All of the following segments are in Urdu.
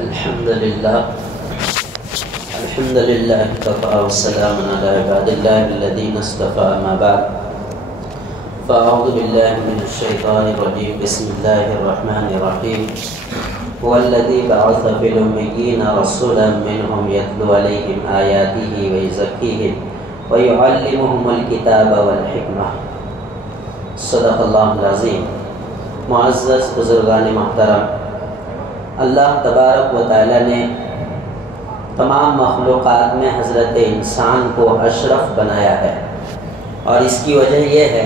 الحمد لله كفى والسلام على عباد الله الذين اصطفى أما بعد فأعوذ بالله من الشيطان الرجيم بسم الله الرحمن الرحيم هو الذي بعث في الأميين رسولا منهم يتلو عليهم آياته ويزكيهم ويعلمهم الكتاب والحكمة صدق اللہ العظیم۔ معزز بزرگان محترم، اللہ تبارک و تعالی نے تمام مخلوقات میں حضرت انسان کو اشرف بنایا ہے، اور اس کی وجہ یہ ہے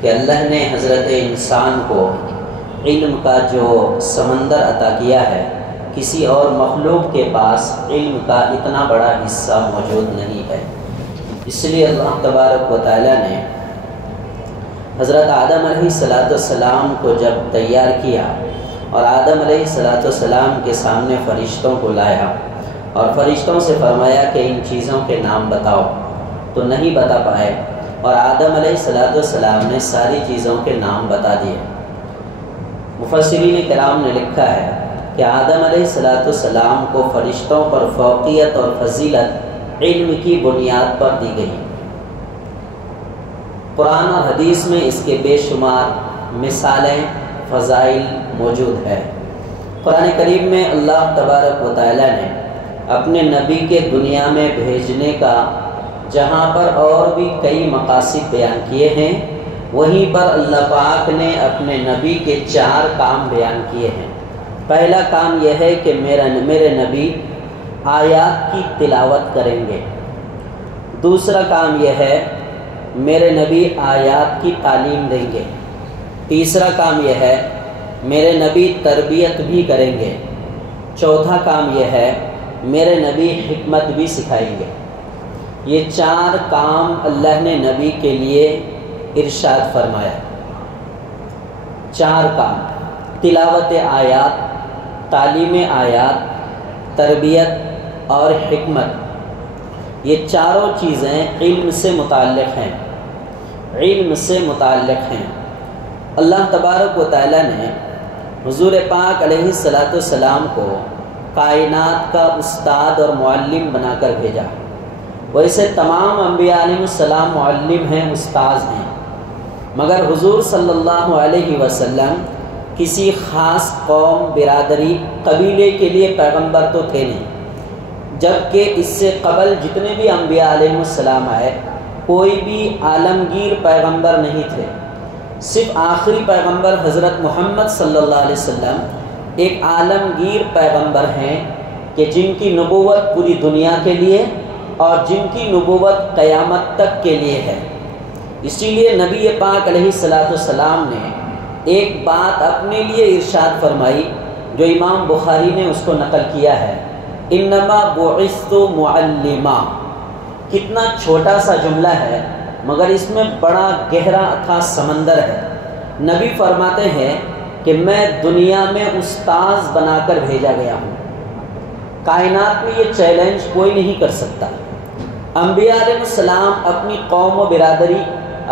کہ اللہ نے حضرت انسان کو علم کا جو سمندر عطا کیا ہے، کسی اور مخلوق کے پاس علم کا اتنا بڑا حصہ موجود نہیں ہے۔ اس لیے اللہ تبارک و تعالی نے حضرت آدم علیہ السلام کو جب تیار کیا اور آدم علیہ السلام کے سامنے فرشتوں کو لایا اور فرشتوں سے فرمایا کہ ان چیزوں کے نام بتاؤ، تو نہیں بتا پائے، اور آدم علیہ السلام نے ساری چیزوں کے نام بتا دیے۔ مفسرین کرام نے لکھا ہے کہ آدم علیہ السلام کو فرشتوں پر فوقیت اور فضیلت علم کی بنیاد پر دی گئی۔ قرآن اور حدیث میں اس کے بے شمار مثالیں، فضائل موجود ہے۔ قرآن کریم میں اللہ تبارک و تعالی نے اپنے نبی کے دنیا میں بھیجنے کا جہاں پر اور بھی کئی مقاصد بیان کیے ہیں، وہیں پر اللہ پاک نے اپنے نبی کے 4 کام بیان کیے ہیں۔ پہلا کام یہ ہے کہ میرے نبی آیات کی تلاوت کریں گے۔ دوسرا کام یہ ہے میرے نبی آیات کی تعلیم دیں گے۔ تیسرا کام یہ ہے میرے نبی تربیت بھی کریں گے۔ چوتھا کام یہ ہے میرے نبی حکمت بھی سکھائیں گے۔ یہ 4 کام اللہ نے نبی کے لیے ارشاد فرمایا۔ 4 کام: تلاوت آیات، تعلیم آیات، تربیت اور حکمت۔ یہ چاروں چیزیں علم سے متعلق ہیں، علم سے متعلق ہیں۔ اللہ تبارک و تعالی نے حضور پاک علیہ السلام کو کائنات کا استاد اور معلم بنا کر بھیجا۔ ویسے تمام انبیاء علیہ السلام معلم ہیں، استاذ ہیں، مگر حضور صلی اللہ علیہ وسلم کسی خاص قوم، برادری، قبیلے کے لیے پیغمبر تو تھے نہیں، جبکہ اس سے قبل جتنے بھی انبیاء علیہ السلام آئے کوئی بھی عالمگیر پیغمبر نہیں تھے۔ صرف آخری پیغمبر حضرت محمد صلی اللہ علیہ وسلم ایک عالمگیر پیغمبر ہیں کہ جن کی نبوت پوری دنیا کے لیے اور جن کی نبوت قیامت تک کے لیے ہے۔ اسی لیے نبی پاک علیہ السلام نے ایک بات اپنے لیے ارشاد فرمائی جو امام بخاری نے اس کو نقل کیا ہے، انما بعثت معلما۔ کتنا چھوٹا سا جملہ ہے مگر اس میں بڑا گہرا اتھا سمندر ہے۔ نبی فرماتے ہیں کہ میں دنیا میں استاذ بنا کر بھیجا گیا ہوں۔ کائنات میں یہ چیلنج کوئی نہیں کر سکتا۔ انبیاء علیہ السلام اپنی قوم و برادری،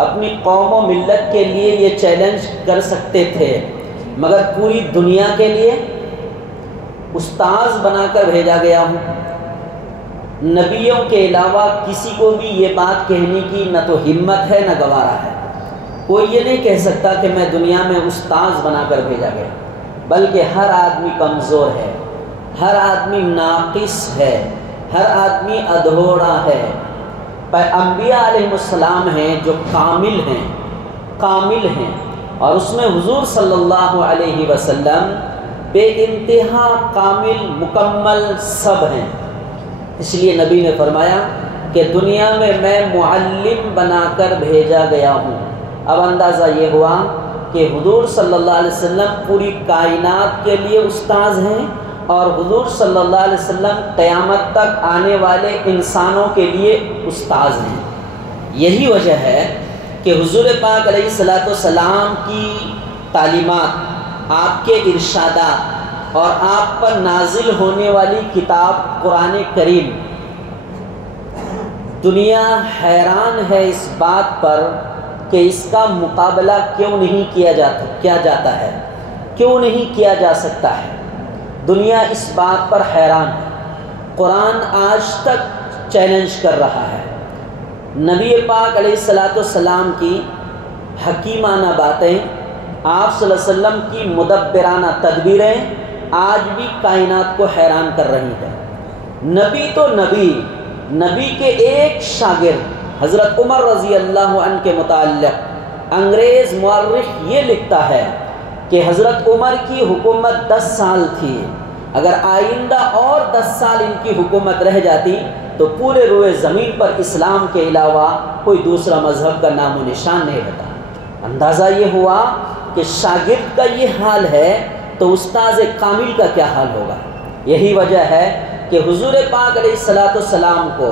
اپنی قوم و ملت کے لیے یہ چیلنج کر سکتے تھے، مگر پوری دنیا کے لیے استاذ بنا کر بھیجا گیا ہوں۔ نبیوں کے علاوہ کسی کو بھی یہ بات کہنے کی نہ تو ہمت ہے نہ گوارا ہے۔ کوئی یہ نہیں کہہ سکتا کہ میں دنیا میں استاذ بنا کر بھیجا گیا، بلکہ ہر آدمی کمزور ہے، ہر آدمی ناقص ہے، ہر آدمی ادھورا ہے۔ انبیاء علیہ السلام ہیں جو کامل ہیں، اور اس میں حضور صلی اللہ علیہ وسلم بے انتہا کامل، مکمل سب ہیں۔ اس لیے نبی نے فرمایا کہ دنیا میں میں معلم بنا کر بھیجا گیا ہوں۔ اب اندازہ یہ ہوا کہ حضور صلی اللہ علیہ وسلم پوری کائنات کے لیے استاذ ہیں، اور حضور صلی اللہ علیہ وسلم قیامت تک آنے والے انسانوں کے لیے استاذ ہیں۔ یہی وجہ ہے کہ حضور پاک علیہ السلام کی تعلیمات، آپ کے ارشادات اور آپ پر نازل ہونے والی کتاب قرآن کریم، دنیا حیران ہے اس بات پر کہ اس کا مقابلہ کیوں نہیں کیا جاتا ہے، کیوں نہیں کیا جا سکتا ہے۔ دنیا اس بات پر حیران ہے، قرآن آج تک چیلنج کر رہا ہے، نبی پاک علیہ الصلاۃ والسلام کی حکیمانہ باتیں، آپ صلی اللہ علیہ وسلم کی مدبرانہ تدبیریں آج بھی کائنات کو حیران کر رہی ہیں۔ نبی تو نبی کے ایک شاگرد حضرت عمر رضی اللہ عنہ کے متعلق انگریز مورخ یہ لکھتا ہے کہ حضرت عمر کی حکومت 10 سال تھی، اگر آئندہ اور 10 سال ان کی حکومت رہ جاتی تو پورے روئے زمین پر اسلام کے علاوہ کوئی دوسرا مذہب کا نام و نشان نہیں رہتا۔ اندازہ یہ ہوا کہ شاگرد کا یہ حال ہے تو استاذ کامل کا کیا حال ہوگا۔ یہی وجہ ہے کہ حضور پاک علیہ الصلاۃ والسلام کو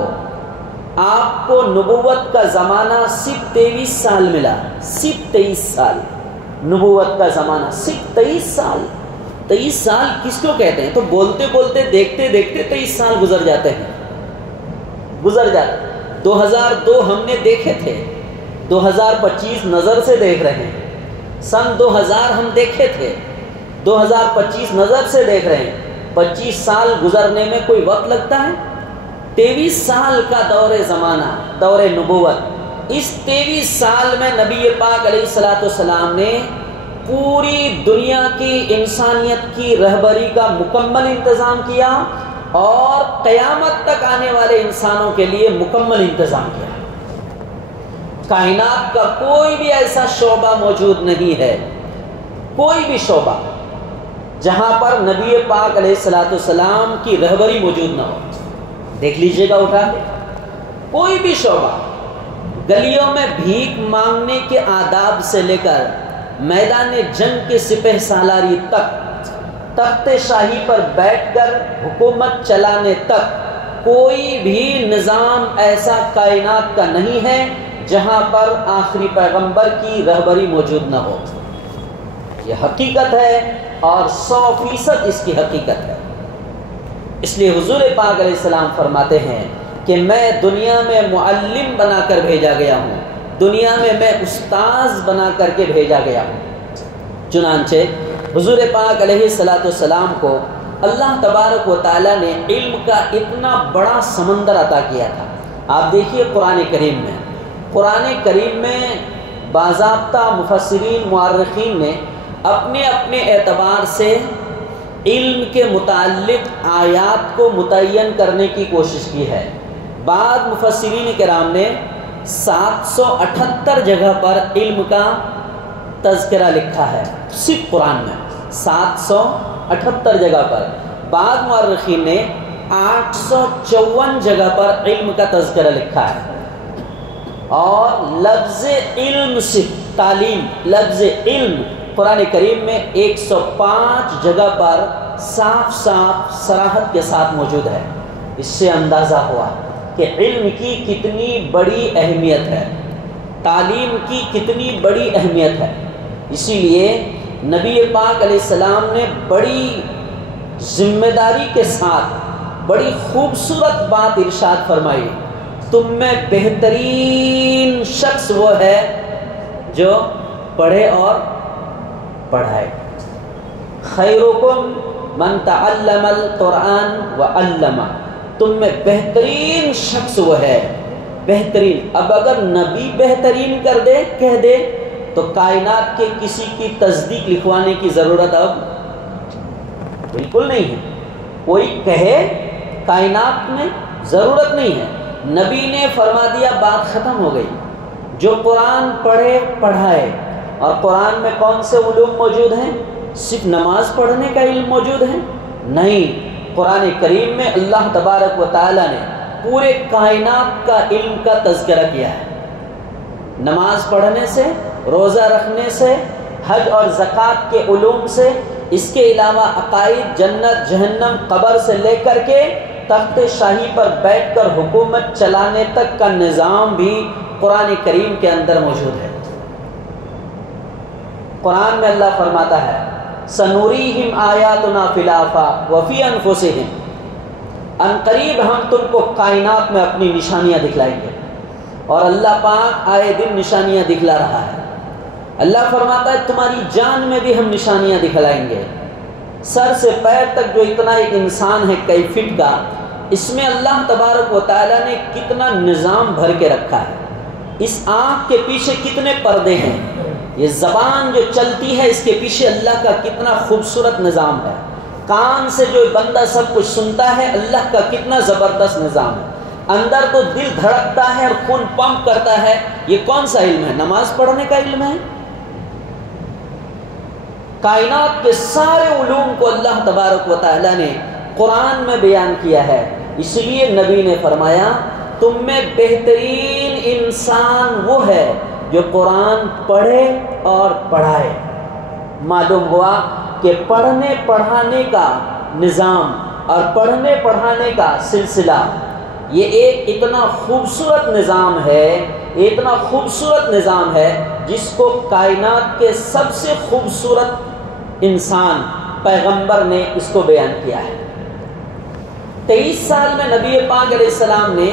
آپ کو نبوت کا زمانہ صرف 23 سال ملا، صرف 23 سال نبوت کا زمانہ، صرف 23 سال۔ 23 سال کس کو کہتے ہیں؟ تو بولتے بولتے دیکھتے دیکھتے 23 سال گزر جاتے ہیں، گزر جاتے۔ 2002 ہم نے دیکھے تھے، 2025 نظر سے دیکھ رہے ہیں، سن 2000 ہم دیکھے تھے، 2025 نظر سے دیکھ رہے ہیں۔ 25 سال گزرنے میں کوئی وقت لگتا ہے؟ 23 سال کا دور زمانہ، دور نبوت، اس 23 سال میں نبی پاک علیہ الصلاۃ والسلام نے پوری دنیا کی انسانیت کی رہبری کا مکمل انتظام کیا اور قیامت تک آنے والے انسانوں کے لیے مکمل انتظام کیا۔ کائنات کا کوئی بھی ایسا شعبہ موجود نہیں ہے، کوئی بھی شعبہ جہاں پر نبی پاک علیہ الصلاۃ والسلام کی رہبری موجود نہ ہو۔ دیکھ لیجئے گا اٹھا کے، کوئی بھی شعبہ، گلیوں میں بھیک مانگنے کے آداب سے لے کر میدان جنگ کے سپہ سالاری تک، تخت شاہی پر بیٹھ کر حکومت چلانے تک، کوئی بھی نظام ایسا کائنات کا نہیں ہے جہاں پر آخری پیغمبر کی رہبری موجود نہ ہو۔ یہ حقیقت ہے اور 100% اس کی حقیقت ہے۔ اس لیے حضور پاک علیہ السلام فرماتے ہیں کہ میں دنیا میں معلم بنا کر بھیجا گیا ہوں، دنیا میں میں استاذ بنا کر کے بھیجا گیا ہوں۔ چنانچہ حضور پاک علیہ الصلاۃ والسلام کو اللہ تبارک و تعالیٰ نے علم کا اتنا بڑا سمندر عطا کیا تھا۔ آپ دیکھیے قرآن کریم میں باضابطہ مفسرین مورخین نے اپنے اپنے اعتبار سے علم کے متعلق آیات کو متعین کرنے کی کوشش کی ہے۔ بعض مفسرین کرام نے 778 جگہ پر علم کا تذکرہ لکھا ہے، صرف قرآن میں 778 جگہ پر۔ بعض مورخین نے 854 جگہ پر علم کا تذکرہ لکھا ہے، اور لفظ علم سے تعلیم، لفظ علم قرآن کریم میں 105 جگہ پر صاف صاف صراحت کے ساتھ موجود ہے۔ اس سے اندازہ ہوا کہ علم کی کتنی بڑی اہمیت ہے، تعلیم کی کتنی بڑی اہمیت ہے۔ اسی لیے نبی پاک علیہ السلام نے بڑی ذمہ داری کے ساتھ بڑی خوبصورت بات ارشاد فرمائی، تم میں بہترین شخص وہ ہے جو پڑھے اور پڑھائے۔ خیرکم من تعلم القرآن وعلمہ، تم میں بہترین شخص وہ ہے، بہترین۔ اب اگر نبی بہترین کر دے، کہہ دے، تو کائنات کے کسی کی تصدیق لکھوانے کی ضرورت اب بالکل نہیں ہے۔ کوئی کہے کائنات میں ضرورت نہیں ہے، نبی نے فرما دیا، بات ختم ہو گئی۔ جو قرآن پڑھے پڑھائے، اور قرآن میں کون سے علوم موجود ہیں؟ صرف نماز پڑھنے کا علم موجود ہے؟ نہیں، قرآن کریم میں اللہ تبارک و تعالیٰ نے پورے کائنات کا علم کا تذکرہ کیا ہے۔ نماز پڑھنے سے، روزہ رکھنے سے، حج اور زکوٰۃ کے علوم سے، اس کے علاوہ عقائد، جنت جہنم، قبر سے لے کر کے تخت شاہی پر بیٹھ کر حکومت چلانے تک کا نظام بھی قرآن کریم کے اندر موجود ہے۔ قرآن میں اللہ فرماتا ہے سنوریہم آیاتنا فی الآفاق وفی انفسہم، ان قریب ہم تم کو کائنات میں اپنی نشانیاں دکھلائیں گے، اور اللہ پاک آئے دن نشانیاں دکھلا رہا ہے۔ اللہ فرماتا ہے تمہاری جان میں بھی ہم نشانیاں دکھلائیں گے، سر سے پیر تک جو اتنا ایک انسان ہے کئی فٹ کا، اس میں اللہ تبارک و تعالیٰ نے کتنا نظام بھر کے رکھا ہے۔ اس آنکھ کے پیچھے کتنے پردے ہیں، یہ زبان جو چلتی ہے اس کے پیچھے اللہ کا کتنا خوبصورت نظام ہے، کان سے جو بندہ سب کچھ سنتا ہے اللہ کا کتنا زبردست نظام ہے۔ اندر تو دل دھڑکتا ہے اور خون پمپ کرتا ہے، یہ کون سا علم ہے؟ نماز پڑھنے کا علم ہے۔ کائنات کے سارے علوم کو اللہ تبارک و تعالیٰ نے قرآن میں بیان کیا ہے، اس لیے نبی نے فرمایا تم میں بہترین انسان وہ ہے جو قرآن پڑھے اور پڑھائے۔ معلوم ہوا کہ پڑھنے پڑھانے کا نظام اور پڑھنے پڑھانے کا سلسلہ یہ ایک اتنا خوبصورت نظام ہے، اتنا خوبصورت نظام ہے جس کو کائنات کے سب سے خوبصورت انسان پیغمبر نے اس کو بیان کیا ہے۔ 23 سال میں نبی پاک علیہ السلام نے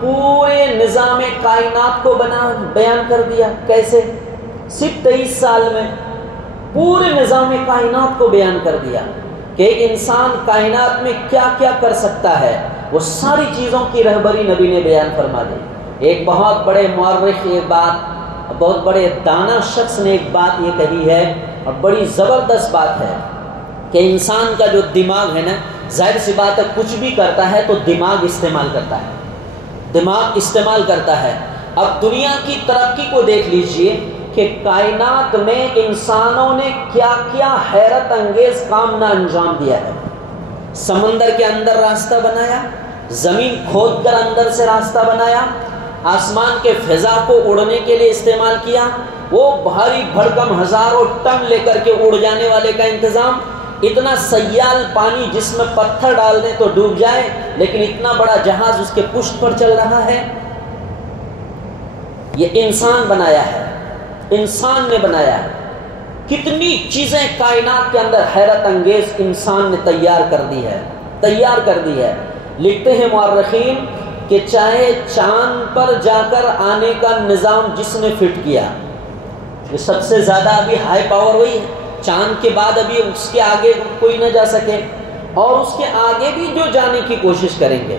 پورے نظام کائنات کو بیان کر دیا۔ کیسے؟ صرف 23 سال میں پورے نظام کائنات کو بیان کر دیا کہ ایک انسان کائنات میں کیا کیا کر سکتا ہے، وہ ساری چیزوں کی رہبری نبی نے بیان فرما دی۔ ایک بہت بڑے مورخ ایک بات، بہت بڑے دانا شخص نے ایک بات یہ کہی ہے اور بڑی زبردست بات ہے کہ انسان کا جو دماغ ہے نا، ظاہر سی بات ہے کچھ بھی کرتا ہے تو دماغ استعمال کرتا ہے، دماغ استعمال کرتا ہے۔ اب دنیا کی ترقی کو دیکھ لیجئے کہ کائنات میں انسانوں نے کیا کیا حیرت انگیز کام نہ انجام دیا ہے۔ سمندر کے اندر راستہ بنایا، زمین کھود کر اندر سے راستہ بنایا، آسمان کے فضا کو اڑنے کے لیے استعمال کیا، وہ بھاری بھرکم ہزاروں ٹن لے کر کے اڑ جانے والے کا انتظام، اتنا سیال پانی جس میں پتھر ڈال دیں تو ڈوب جائے لیکن اتنا بڑا جہاز اس کے پشت پر چل رہا ہے۔ یہ انسان بنایا ہے، انسان نے بنایا ہے۔ کتنی چیزیں کائنات کے اندر حیرت انگیز انسان نے تیار کر دی ہے۔ لکھتے ہیں مورخین کہ چاہے چاند پر جا کر آنے کا نظام جس نے فٹ کیا، یہ سب سے زیادہ ابھی ہائی پاور وہی ہے، چاند کے بعد ابھی اس کے آگے کوئی نہ جا سکے، اور اس کے آگے بھی جو جانے کی کوشش کریں گے،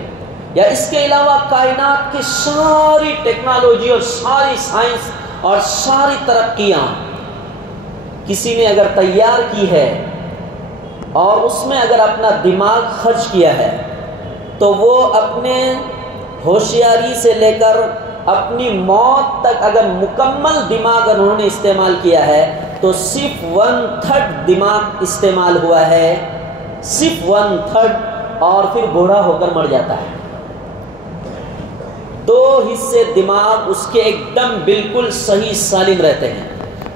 یا اس کے علاوہ کائنات کی ساری ٹیکنالوجی اور ساری سائنس اور ساری ترقیاں کسی نے اگر تیار کی ہے اور اس میں اگر اپنا دماغ خرچ کیا ہے تو وہ اپنے ہوشیاری سے لے کر اپنی موت تک اگر مکمل دماغ انہوں نے استعمال کیا ہے تو صرف 1/3 دماغ استعمال ہوا ہے، صرف 1/3، اور پھر بوڑھا ہو کر مر جاتا ہے۔ 2 حصے دماغ اس کے ایک دم بالکل صحیح سالم رہتے ہیں،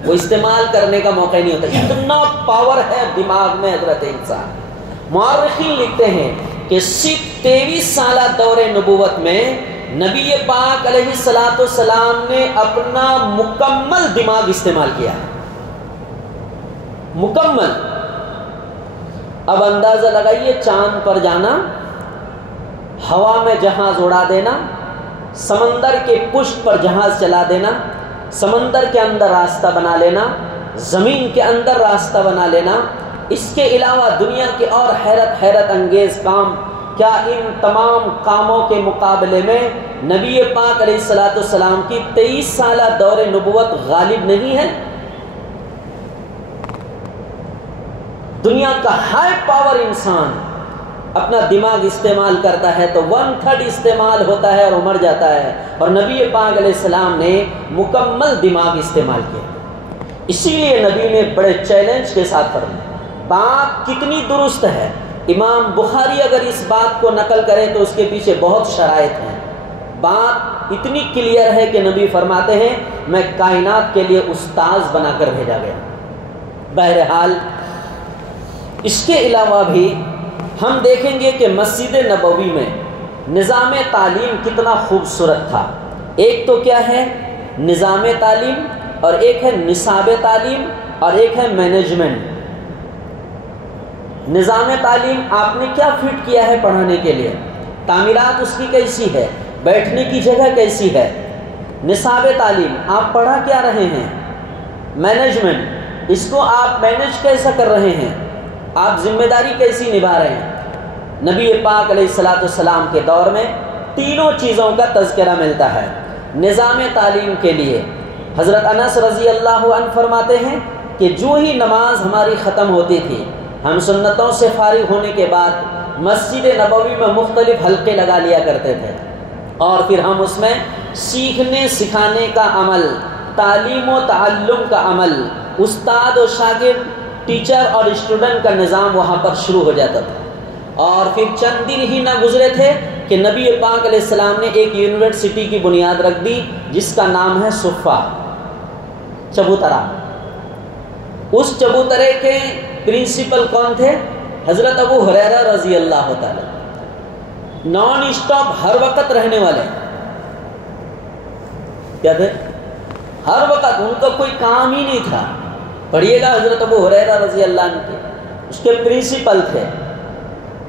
وہ استعمال کرنے کا موقع نہیں ہوتا۔ اتنا پاور ہے دماغ میں حضرت انسان۔ مورخین لکھتے ہیں کہ صرف 23 سالہ دور نبوت میں نبی پاک علیہ الصلوۃ والسلام نے اپنا مکمل دماغ استعمال کیا، مکمل۔ اب اندازہ لگائیے، چاند پر جانا، ہوا میں جہاز اڑا دینا، سمندر کے پشت پر جہاز چلا دینا، سمندر کے اندر راستہ بنا لینا، زمین کے اندر راستہ بنا لینا، اس کے علاوہ دنیا کے اور حیرت انگیز کام، کیا ان تمام کاموں کے مقابلے میں نبی پاک علیہ الصلوۃ والسلام کی 23 سالہ دور نبوت غالب نہیں ہے؟ دنیا کا ہائی پاور انسان اپنا دماغ استعمال کرتا ہے تو 1/3 استعمال ہوتا ہے اور وہ مر جاتا ہے، اور نبی پاک علیہ السلام نے مکمل دماغ استعمال کیا۔ اسی لیے نبی نے بڑے چیلنج کے ساتھ فرمایا۔ بات کتنی درست ہے، امام بخاری اگر اس بات کو نقل کرے تو اس کے پیچھے بہت شرائط ہیں۔ بات اتنی کلیئر ہے کہ نبی فرماتے ہیں میں کائنات کے لیے استاذ بنا کر بھیجا گیا۔ بہرحال اس کے علاوہ بھی ہم دیکھیں گے کہ مسجد نبوی میں نظام تعلیم کتنا خوبصورت تھا۔ ایک تو کیا ہے نظام تعلیم، اور ایک ہے نصاب تعلیم، اور ایک ہے مینجمنٹ۔ نظام تعلیم آپ نے کیا فٹ کیا ہے پڑھانے کے لیے، تعمیرات اس کی کیسی ہے، بیٹھنے کی جگہ کیسی ہے۔ نصاب تعلیم آپ پڑھا کیا رہے ہیں، مینجمنٹ اس کو آپ مینج کیسا کر رہے ہیں، آپ ذمہ داری کیسی نبھا رہے ہیں؟ نبی پاک علیہ الصلوۃ والسلام کے دور میں تینوں چیزوں کا تذکرہ ملتا ہے نظام تعلیم کے لیے۔ حضرت انس رضی اللہ عنہ فرماتے ہیں کہ جو ہی نماز ہماری ختم ہوتی تھی، ہم سنتوں سے فارغ ہونے کے بعد مسجد نبوی میں مختلف حلقے لگا لیا کرتے تھے، اور پھر ہم اس میں سیکھنے سکھانے کا عمل، تعلیم و تعلم کا عمل، استاد و شاگرد، ٹیچر اور اسٹوڈنٹ کا نظام وہاں پر شروع ہو جاتا تھا۔ اور پھر چند دن ہی نہ گزرے تھے کہ نبی پاک علیہ السلام نے ایک یونیورسٹی کی بنیاد رکھ دی جس کا نام ہے صفہ، چبوترا۔ اس چبوترے کے پرنسپل کون تھے؟ حضرت ابو ہریرہ رضی اللہ تعالی، نان اسٹاپ ہر وقت رہنے والے۔ کیا تھے؟ ہر وقت، ان کا کوئی کام ہی نہیں تھا۔ پڑھیے گا حضرت ابو ہریرہ رضی اللہ عنہ کے، اس کے پرنسپل تھے،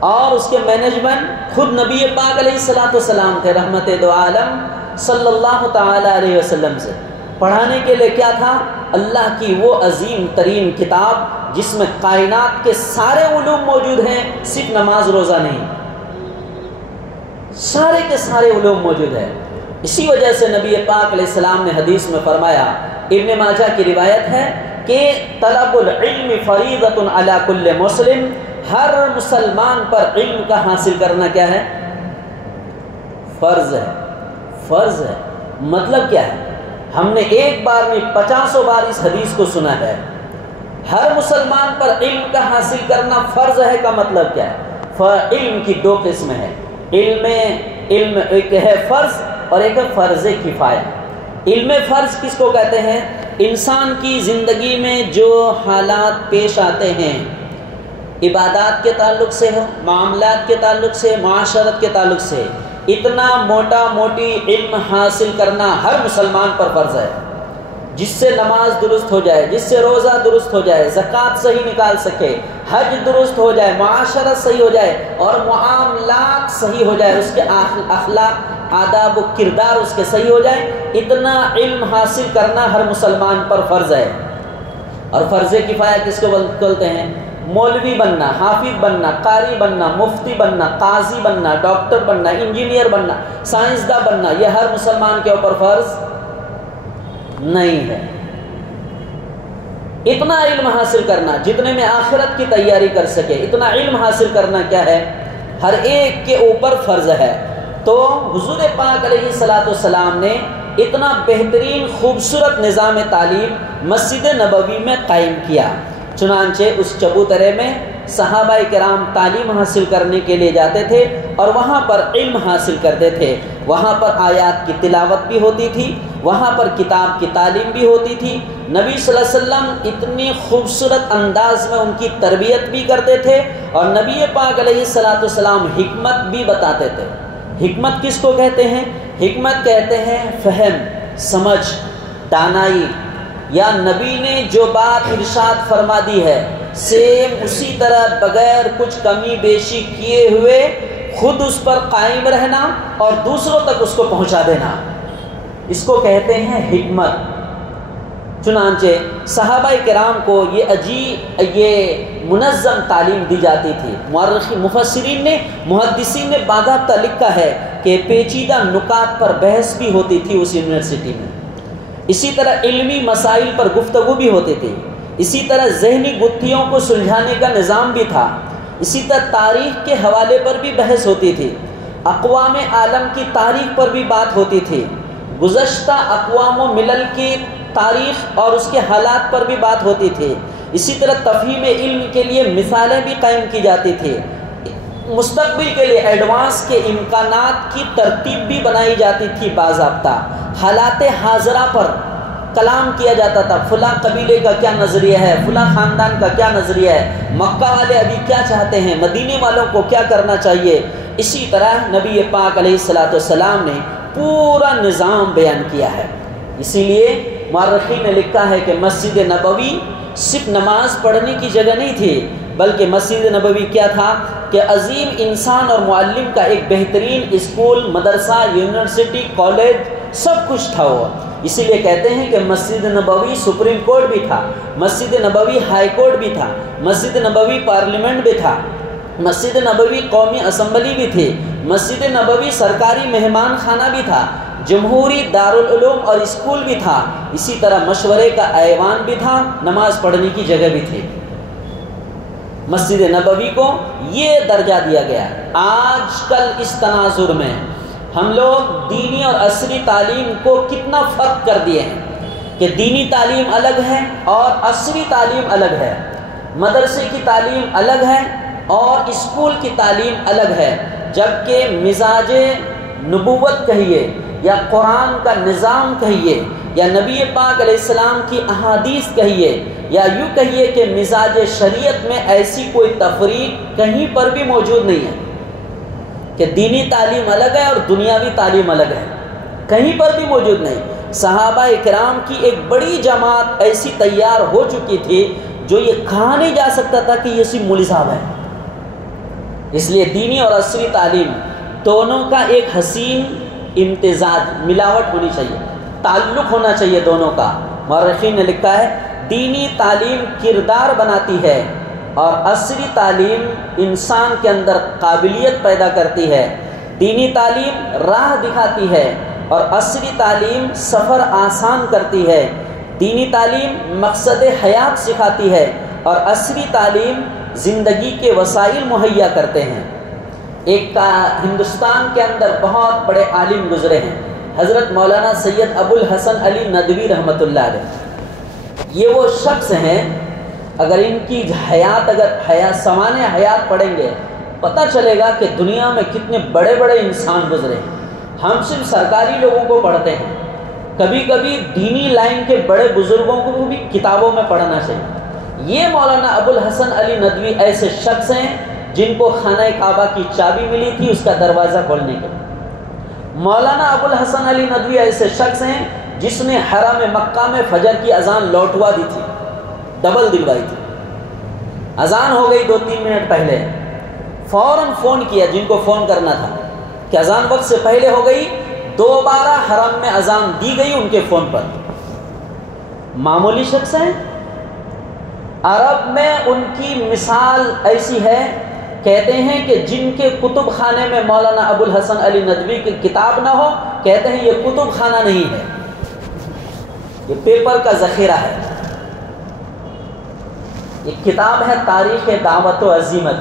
اور اس کے مینجمنٹ خود نبی پاک علیہ الصلوۃ والسلام تھے، رحمت دو عالم صلی اللہ تعالی علیہ وسلم سے۔ پڑھانے کے لیے کیا تھا؟ اللہ کی وہ عظیم ترین کتاب جس میں کائنات کے سارے علوم موجود ہیں، صرف نماز روزہ نہیں، سارے کے سارے علوم موجود ہیں۔ اسی وجہ سے نبی پاک علیہ السلام نے حدیث میں فرمایا، ابن ماجہ کی روایت ہے کہ طلب العلم فریضۃ علی کل مسلم، ہر مسلمان پر علم کا حاصل کرنا کیا ہے؟ فرض ہے۔ فرض ہے مطلب کیا ہے؟ ہم نے ایک بار نہیں 50 بار اس حدیث کو سنا ہے۔ ہر مسلمان پر علم کا حاصل کرنا فرض ہے کا مطلب کیا ہے؟ علم کی دو قسم ہے، علم ایک ہے فرض اور ایک ہے فرض کفایہ۔ علم فرض کس کو کہتے ہیں؟ انسان کی زندگی میں جو حالات پیش آتے ہیں، عبادات کے تعلق سے ہو، معاملات کے تعلق سے، معاشرت کے تعلق سے، اتنا موٹا موٹی علم حاصل کرنا ہر مسلمان پر فرض ہے، جس سے نماز درست ہو جائے، جس سے روزہ درست ہو جائے، زکوٰۃ صحیح نکال سکے، حج درست ہو جائے، معاشرت صحیح ہو جائے اور معاملات صحیح ہو جائے، اس کے اخلاق، آداب و کردار اس کے صحیح ہو جائے، اتنا علم حاصل کرنا ہر مسلمان پر فرض ہے۔ اور فرض کفایہ کس کو بولتے ہیں؟ مولوی بننا، حافظ بننا، قاری بننا، مفتی بننا، قاضی بننا، ڈاکٹر بننا، انجینئر بننا، سائنسداں بننا، یہ ہر مسلمان کے اوپر فرض نہیں ہے۔ اتنا علم حاصل کرنا جتنے میں آخرت کی تیاری کر سکے، اتنا علم حاصل کرنا کیا ہے؟ ہر ایک کے اوپر فرض ہے۔ تو حضور پاک علیہ الصلوۃ والسلام نے اتنا بہترین خوبصورت نظام تعلیم مسجد نبوی میں قائم کیا۔ چنانچہ اس چبوترے میں صحابہ کرام تعلیم حاصل کرنے کے لیے جاتے تھے اور وہاں پر علم حاصل کرتے تھے۔ وہاں پر آیات کی تلاوت بھی ہوتی تھی، وہاں پر کتاب کی تعلیم بھی ہوتی تھی۔ نبی صلی اللہ علیہ وسلم اتنی خوبصورت انداز میں ان کی تربیت بھی کرتے تھے، اور نبی پاک علیہ الصلوۃ والسلام حکمت بھی بتاتے تھے۔ حکمت کس کو کہتے ہیں؟ حکمت کہتے ہیں فہم، سمجھ، دانائی، یا نبی نے جو بات ارشاد فرما دی ہے سیم اسی طرح بغیر کچھ کمی بیشی کیے ہوئے خود اس پر قائم رہنا اور دوسروں تک اس کو پہنچا دینا، اس کو کہتے ہیں حکمت۔ چنانچہ صحابہ کرام کو یہ منظم تعلیم دی جاتی تھی۔ مفسرین نے، محدثین نے باضابطہ لکھا ہے کہ پیچیدہ نکات پر بحث بھی ہوتی تھی اس یونیورسٹی میں، اسی طرح علمی مسائل پر گفتگو بھی ہوتی تھی، اسی طرح ذہنی گتھیوں کو سلجھانے کا نظام بھی تھا، اسی طرح تاریخ کے حوالے پر بھی بحث ہوتی تھی، اقوام عالم کی تاریخ پر بھی بات ہوتی تھی، گزشتہ اقوام و ملل کی تاریخ اور اس کے حالات پر بھی بات ہوتی تھی، اسی طرح تفہیم علم کے لیے مثالیں بھی قائم کی جاتی تھی، مستقبل کے لیے ایڈوانس کے امکانات کی ترتیب بھی بنائی جاتی تھی باضابطہ، حالات حاضرہ پر کلام کیا جاتا تھا، فلاں قبیلے کا کیا نظریہ ہے، فلاں خاندان کا کیا نظریہ ہے، مکہ والے ابھی کیا چاہتے ہیں، مدینے والوں کو کیا کرنا چاہیے۔ اسی طرح نبی پاک علیہ الصلوۃ والسلام نے پورا نظام بیان کیا ہے۔ اسی لیے مورخین نے لکھا ہے کہ مسجد نبوی صرف نماز پڑھنے کی جگہ نہیں تھی، بلکہ مسجد نبوی کیا تھا کہ عظیم انسان اور معلم کا ایک بہترین اسکول، مدرسہ، یونیورسٹی، کالج، سب کچھ تھا وہ۔ اسی لیے کہتے ہیں کہ مسجد نبوی سپریم کورٹ بھی تھا، مسجد نبوی ہائی کورٹ بھی تھا، مسجد نبوی پارلیمنٹ بھی تھا، مسجد نبوی قومی اسمبلی بھی تھی، مسجد نبوی سرکاری مہمان خانہ بھی تھا، جمہوری دارالعلوم اور اسکول بھی تھا، اسی طرح مشورے کا ایوان بھی تھا، نماز پڑھنے کی جگہ بھی تھی۔ مسجد نبوی کو یہ درجہ دیا گیا۔ آج کل اس تناظر میں ہم لوگ دینی اور عصری تعلیم کو کتنا فرق کر دیے ہیں کہ دینی تعلیم الگ ہے اور عصری تعلیم الگ ہے، مدرسے کی تعلیم الگ ہے اور اسکول کی تعلیم الگ ہے، جبکہ مزاج نبوت کہیے یا قرآن کا نظام کہیے یا نبی پاک علیہ السلام کی احادیث کہیے یا یوں کہیے کہ مزاج شریعت میں ایسی کوئی تفریق کہیں پر بھی موجود نہیں ہے کہ دینی تعلیم الگ ہے اور دنیاوی تعلیم الگ ہے، کہیں پر بھی موجود نہیں۔ صحابہ کرام کی ایک بڑی جماعت ایسی تیار ہو چکی تھی جو یہ کہا نہیں جا سکتا تھا کہ یہ صرف مولوی صاحب ہے۔ اس لیے دینی اور عصری تعلیم دونوں کا ایک حسین امتزاج، ملاوٹ ہونی چاہیے، تعلق ہونا چاہیے دونوں کا۔ مورخین نے لکھا ہے دینی تعلیم کردار بناتی ہے اور عصری تعلیم انسان کے اندر قابلیت پیدا کرتی ہے۔ دینی تعلیم راہ دکھاتی ہے اور عصری تعلیم سفر آسان کرتی ہے۔ دینی تعلیم مقصد حیات سکھاتی ہے اور عصری تعلیم زندگی کے وسائل مہیا کرتے ہیں۔ ایک ہندوستان کے اندر بہت بڑے عالم گزرے ہیں، حضرت مولانا سید ابو الحسن علی ندوی رحمۃ اللہ علیہ۔ یہ وہ شخص ہیں، اگر ان کی حیات سوانح حیات پڑھیں گے پتہ چلے گا کہ دنیا میں کتنے بڑے بڑے انسان گزرے ہیں۔ ہم صرف سرکاری لوگوں کو پڑھتے ہیں، کبھی کبھی دینی لائن کے بڑے بزرگوں کو بھی کتابوں میں پڑھنا چاہیے۔ یہ مولانا ابو الحسن علی ندوی ایسے شخص ہیں جن کو خانہ کعبہ کی چابی ملی تھی اس کا دروازہ کھولنے کے۔ مولانا ابو الحسن علی ندوی ایسے شخص ہیں جس نے حرم مکہ میں فجر کی اذان لوٹوا دی تھی، ڈبل دلوائی تھی۔ اذان ہو گئی 2-3 منٹ پہلے، فوراً فون کیا جن کو فون کرنا تھا کہ اذان وقت سے پہلے ہو گئی، دوبارہ حرم میں اذان دی گئی ان کے فون پر۔ معمولی شخص ہیں، عرب میں ان کی مثال ایسی ہے، کہتے ہیں کہ جن کے کتب خانے میں مولانا ابو الحسن علی ندوی کی کتاب نہ ہو، کہتے ہیں یہ کتب خانہ نہیں ہے، یہ پیپر کا ذخیرہ ہے۔ ایک کتاب ہے تاریخ دعوت و عزیمت،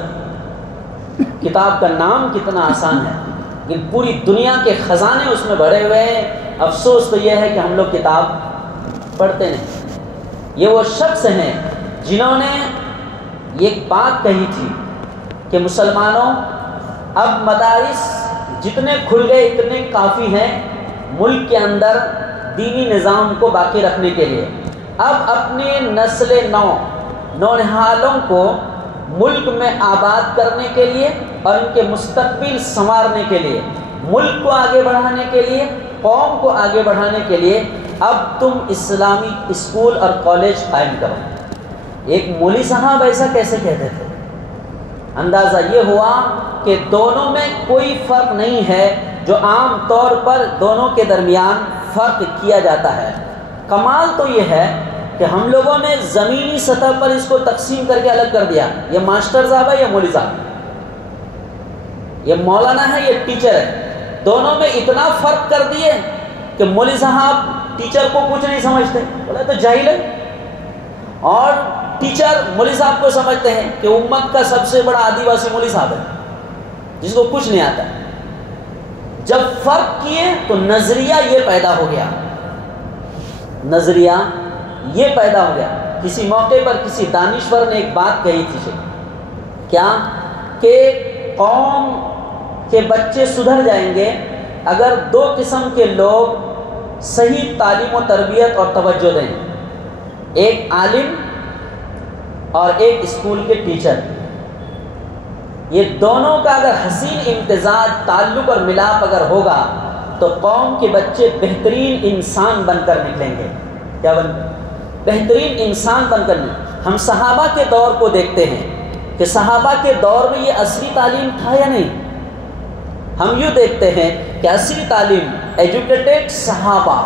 کتاب کا نام کتنا آسان ہے لیکن پوری دنیا کے خزانے اس میں بھرے ہوئے ہیں۔ افسوس تو یہ ہے کہ ہم لوگ کتاب پڑھتے نہیں۔ یہ وہ شخص ہیں جنہوں نے ایک بات کہی تھی کہ مسلمانوں اب مدارس جتنے کھل گئے اتنے کافی ہیں ملک کے اندر دینی نظام کو باقی رکھنے کے لیے۔ اب اپنی نسل نونہالوں کو ملک میں آباد کرنے کے لیے اور ان کے مستقبل سنوارنے کے لیے، ملک کو آگے بڑھانے کے لیے، قوم کو آگے بڑھانے کے لیے اب تم اسلامی اسکول اور کالج قائم کرو۔ ایک مولوی صاحب ایسا کیسے کہتے تھے؟ اندازہ یہ ہوا کہ دونوں میں کوئی فرق نہیں ہے جو عام طور پر دونوں کے درمیان فرق کیا جاتا ہے۔ کمال تو یہ ہے کہ ہم لوگوں نے زمینی سطح پر اس کو تقسیم کر کے الگ کر دیا، یہ ماسٹر صاحب ہے، یہ مولوی صاحب، یہ مولانا ہے، یہ ٹیچر ہے۔ دونوں میں اتنا فرق کر دیے کہ مولوی صاحب ٹیچر کو کچھ نہیں سمجھتے، بولا تو جاہل ہے، اور ٹیچر مولوی صاحب کو سمجھتے ہیں کہ امت کا سب سے بڑا آدیواسی مولوی صاحب ہے جس کو کچھ نہیں آتا۔ جب فرق کیے تو نظریہ یہ پیدا ہو گیا، نظریہ یہ پیدا ہو گیا۔ کسی موقع پر کسی دانشور نے ایک بات کہی تھی، کیا کہ قوم کے بچے سدھر جائیں گے اگر 2 قسم کے لوگ صحیح تعلیم و تربیت اور توجہ دیں، ایک عالم اور ایک اسکول کے ٹیچر۔ یہ دونوں کا اگر حسین امتزاج، تعلق اور ملاپ اگر ہوگا تو قوم کے بچے بہترین انسان بن کر نکلیں گے۔ کیا بن کر؟ بہترین انسان بن کر نکلیں۔ ہم صحابہ کے دور کو دیکھتے ہیں کہ صحابہ کے دور میں یہ عصری تعلیم تھا یا نہیں؟ ہم یوں دیکھتے ہیں کہ عصری تعلیم، ایجوکیٹڈ صحابہ،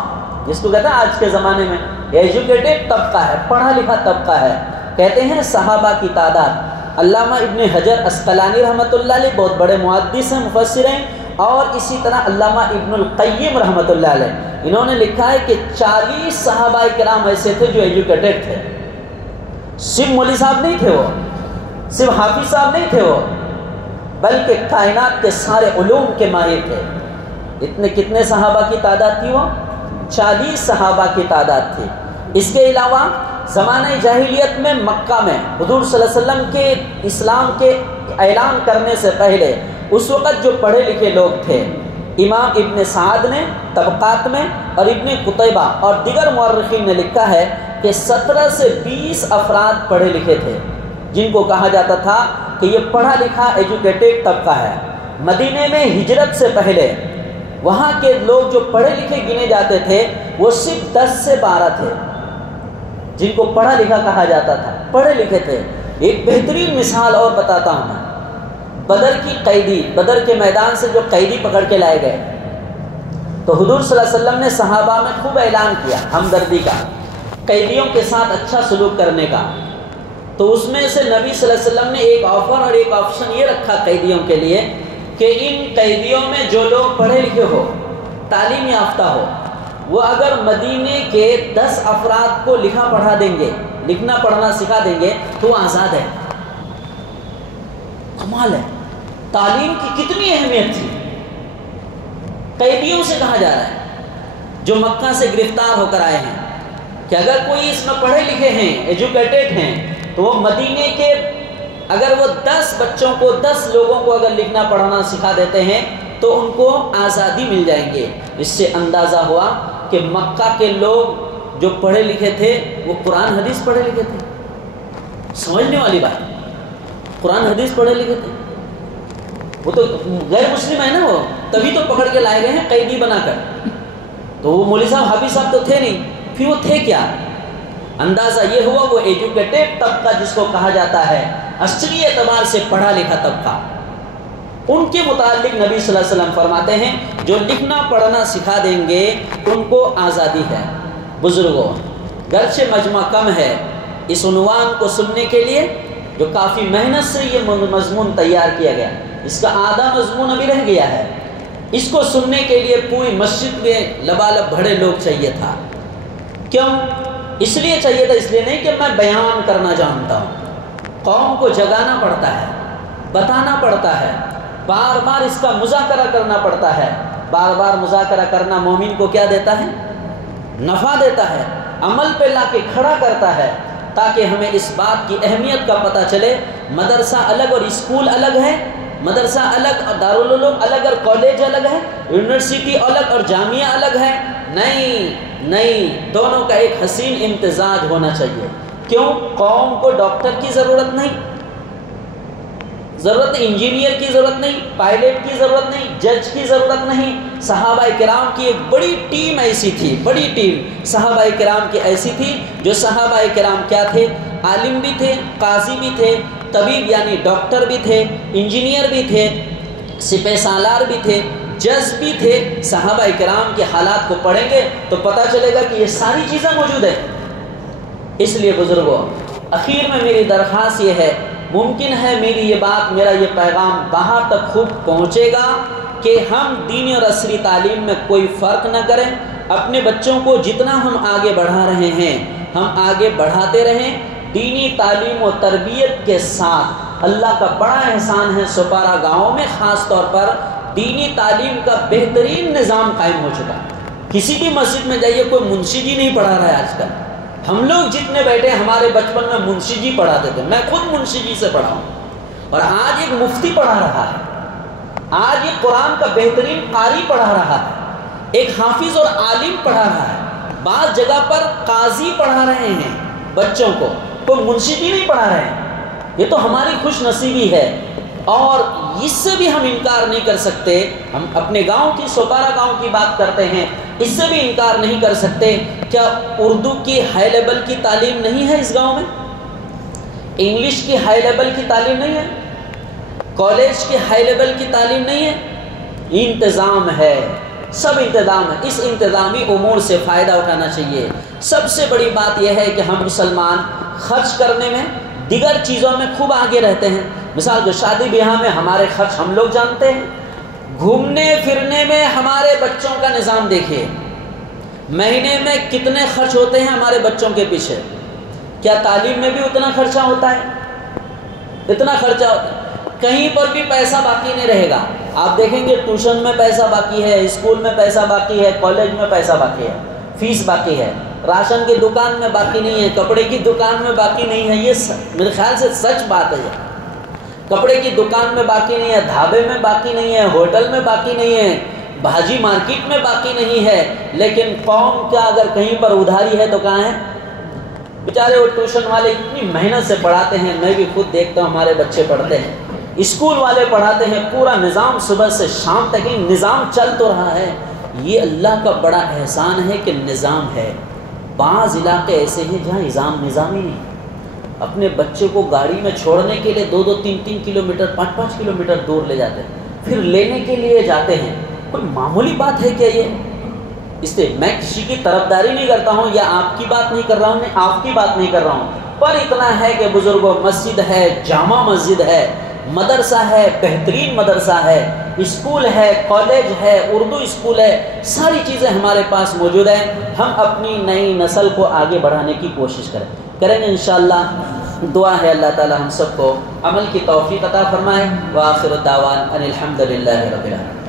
جس کو کہتے ہیں آج کے زمانے میں ایجوکیٹڈ طبقہ ہے، پڑھا لکھا طبقہ ہے، کہتے ہیں صحابہ کی تعداد، علامہ ابن حجر عسقلانی رحمۃ اللہ علیہ بہت بڑے محدث ہیں، مفسر ہیں، اور اسی طرح علامہ ابن القیم رحمۃ اللہ علیہ، انہوں نے لکھا ہے کہ 40 صحابہ کرام ایسے تھے جو ایجوکیٹڈ تھے، صرف مولوی صاحب نہیں تھے وہ، صرف حافظ صاحب نہیں تھے وہ، بلکہ کائنات کے سارے علوم کے ماہر تھے۔ اتنے کتنے صحابہ کی تعداد تھی وہ؟ 40 صحابہ کی تعداد تھی۔ اس کے علاوہ زمانہ جاہلیت میں مکہ میں حضور صلی اللہ علیہ وسلم کے اسلام کے اعلان کرنے سے پہلے اس وقت جو پڑھے لکھے لوگ تھے، امام ابن سعد نے طبقات میں اور ابن قتیبہ اور دیگر مورخین نے لکھا ہے کہ 17 سے 20 افراد پڑھے لکھے تھے، جن کو کہا جاتا تھا کہ یہ پڑھا لکھا ایجوکیٹڈ طبقہ ہے۔ مدینے میں ہجرت سے پہلے وہاں کے لوگ جو پڑھے لکھے گنے جاتے تھے وہ صرف 10 سے 12 تھے، جن کو پڑھا لکھا کہا جاتا تھا، پڑھے لکھے تھے۔ ایک بہترین مثال اور بتاتا ہوں میں، بدر کی قیدی، بدر کے میدان سے جو قیدی پکڑ کے لائے گئے، تو حضور صلی اللہ علیہ وسلم نے صحابہ میں خوب اعلان کیا ہمدردی کا، قیدیوں کے ساتھ اچھا سلوک کرنے کا۔ تو اس میں سے نبی صلی اللہ علیہ وسلم نے ایک آفر اور ایک آپشن یہ رکھا قیدیوں کے لیے کہ ان قیدیوں میں جو لوگ پڑھے لکھے ہو، تعلیم یافتہ ہو، وہ اگر مدینے کے 10 افراد کو لکھا پڑھا دیں گے، لکھنا پڑھنا سکھا دیں گے تو وہ آزاد ہے۔ کمال ہے، تعلیم کی کتنی اہمیت تھی۔ قیدیوں سے کہا جا رہا ہے جو مکہ سے گرفتار ہو کر آئے ہیں کہ اگر کوئی اس میں پڑھے لکھے ہیں، ایجوکیٹڈ ہیں، تو وہ مدینے کے اگر وہ 10 بچوں کو، 10 لوگوں کو اگر لکھنا پڑھنا سکھا دیتے ہیں تو ان کو آزادی مل جائیں گے۔ اس سے اندازہ ہوا کہ مکہ کے لوگ جو پڑھے لکھے تھے وہ قرآن حدیث پڑھے لکھے تھے۔ سمجھنے والی بات، قرآن حدیث پڑھے لکھے تھے۔ وہ تو غیر مسلم ہے نا، وہ تبھی تو پکڑ کے لائے گئے ہیں قیدی بنا کر۔ تو وہ مولوی صاحب حافظ صاحب تو تھے نہیں، پھر وہ تھے کیا؟ اندازہ یہ ہوا وہ ایجوکیٹڈ طبقہ جس کو کہا جاتا ہے اصلی اعتبار سے پڑھا لکھا طبقہ، ان کے متعلق نبی صلی اللہ علیہ وسلم فرماتے ہیں جو لکھنا پڑھنا سکھا دیں گے ان کو آزادی ہے۔ بزرگوں، گرچہ مجمع کم ہے، اس عنوان کو سننے کے لیے جو کافی محنت سے یہ مضمون تیار کیا گیا، اس کا آدھا مضمون ابھی رہ گیا ہے، اس کو سننے کے لیے پوری مسجد میں لبالب بھرے لوگ چاہیے تھا۔ کیوں؟ اس لیے چاہیے تھا، اس لیے نہیں کہ میں بیان کرنا جانتا ہوں، قوم کو جگانا پڑتا ہے، بتانا پڑتا ہے، بار بار اس کا مذاکرہ کرنا پڑتا ہے۔ بار بار مذاکرہ کرنا مومن کو کیا دیتا ہے؟ نفع دیتا ہے، عمل پہ لا کے کھڑا کرتا ہے، تاکہ ہمیں اس بات کی اہمیت کا پتہ چلے مدرسہ الگ اور اسکول الگ ہے، مدرسہ الگ اور دارالعلوم الگ اور کالج الگ ہے، یونیورسٹی الگ اور جامعہ الگ ہے۔ نہیں، دونوں کا ایک حسین امتزاج ہونا چاہیے۔ کیوں؟ قوم کو ڈاکٹر کی ضرورت نہیں، انجینئر کی ضرورت نہیں، پائلٹ کی ضرورت نہیں، جج کی ضرورت نہیں۔ صحابہ کرام کی ایک بڑی ٹیم ایسی تھی، بڑی ٹیم صحابہ کرام کی ایسی تھی جو صحابہ کرام کیا تھے؟ عالم بھی تھے، قاضی بھی تھے، طبیب یعنی ڈاکٹر بھی تھے، انجینئر بھی تھے، سپہ سالار بھی تھے، جج بھی تھے۔ صحابہ کرام کے حالات کو پڑھیں گے تو پتہ چلے گا کہ یہ ساری چیزیں موجود ہیں۔ اس لیے بزرگوں، اخیر میں میری درخواست یہ ہے، ممکن ہے میری یہ بات، میرا یہ پیغام وہاں تک خوب پہنچے گا کہ ہم دینی اور عصری تعلیم میں کوئی فرق نہ کریں، اپنے بچوں کو جتنا ہم آگے بڑھا رہے ہیں ہم آگے بڑھاتے رہیں۔ دینی تعلیم و تربیت کے ساتھ اللہ کا بڑا احسان ہے، سپارہ گاؤں میں خاص طور پر دینی تعلیم کا بہترین نظام قائم ہو چکا۔ کسی بھی مسجد میں جائیے، کوئی منشی جی نہیں پڑھا رہا ہے آج کل۔ ہم لوگ جتنے بیٹھے، ہمارے بچپن میں منشی جی پڑھاتے تھے، میں خود منشی جی سے پڑھا ہوں، اور آج ایک مفتی پڑھا رہا ہے، آج ایک قرآن کا بہترین قاری پڑھا رہا ہے، ایک حافظ اور عالم پڑھا رہا ہے، بعض جگہ پر قاضی پڑھا رہے ہیں بچوں کو، کوئی منشی جی نہیں پڑھا رہے ہیں۔ یہ تو ہماری خوش نصیبی ہے، اور اس سے بھی ہم انکار نہیں کر سکتے۔ ہم اپنے گاؤں کی، سپارہ گاؤں کی بات کرتے ہیں، اس سے بھی انکار نہیں کر سکتے۔ کیا اردو کی ہائی لیول کی تعلیم نہیں ہے اس گاؤں میں؟ انگلش کی ہائی لیول کی تعلیم نہیں ہے؟ کالج کی ہائی لیول کی تعلیم نہیں ہے؟ انتظام ہے، سب انتظام ہے، اس انتظامی امور سے فائدہ اٹھانا چاہیے۔ سب سے بڑی بات یہ ہے کہ ہم مسلمان خرچ کرنے میں دیگر چیزوں میں خوب آگے رہتے ہیں۔ مثال جو شادی بیاہ میں ہمارے خرچ ہم لوگ جانتے ہیں، گھومنے پھرنے میں ہمارے بچوں کا نظام دیکھیے، مہینے میں کتنے خرچ ہوتے ہیں ہمارے بچوں کے پیچھے۔ کیا تعلیم میں بھی اتنا خرچہ ہوتا ہے؟ اتنا خرچہ ہوتا ہے، کہیں پر بھی پیسہ باقی نہیں رہے گا۔ آپ دیکھیں گے ٹیوشن میں پیسہ باقی ہے، اسکول میں پیسہ باقی ہے، کالج میں پیسہ باقی ہے، فیس باقی ہے، راشن کی دکان میں باقی نہیں ہے، کپڑے کی دکان میں باقی نہیں ہے۔ یہ میرے خیال سے سچ بات ہے، کپڑے کی دکان میں باقی نہیں ہے، ڈھابے میں باقی نہیں ہے، ہوٹل میں باقی نہیں ہے، بھاجی مارکیٹ میں باقی نہیں ہے۔ لیکن قوم کا اگر کہیں پر ادھاری ہے تو کہاں ہے؟ بیچارے وہ ٹیوشن والے اتنی محنت سے پڑھاتے ہیں، میں بھی خود دیکھتا ہوں ہمارے بچے پڑھتے ہیں، اسکول والے پڑھاتے ہیں، پورا نظام صبح سے شام تک ہی نظام چل تو رہا ہے۔ یہ اللہ کا بڑا احسان ہے کہ نظام ہے۔ بعض علاقے ایسے ہیں جہاں نظام ہی نہیں، اپنے بچے کو گاڑی میں چھوڑنے کے لیے 2-2 3-3 کلومیٹر 5-5 کلومیٹر دور لے جاتے ہیں، پھر لینے کے لیے جاتے ہیں۔ کوئی معمولی بات ہے کیا یہ؟ اس لیے میں کسی کی طرفداری نہیں کرتا ہوں یا آپ کی بات نہیں کر رہا ہوں، میں آپ کی بات نہیں کر رہا ہوں، پر اتنا ہے کہ بزرگوں مسجد ہے، جامع مسجد ہے، مدرسہ ہے، بہترین مدرسہ ہے، اسکول ہے، کالج ہے، اردو اسکول ہے، ساری چیزیں ہمارے پاس موجود ہیں۔ ہم اپنی نئی نسل کو آگے بڑھانے کی کوشش کریں گے انشاءاللہ۔ دعا ہے اللہ تعالی ہم سب کو عمل کی توفیق عطا فرمائے۔ وآخر الدعوان ان الحمد للہ رب العالمین۔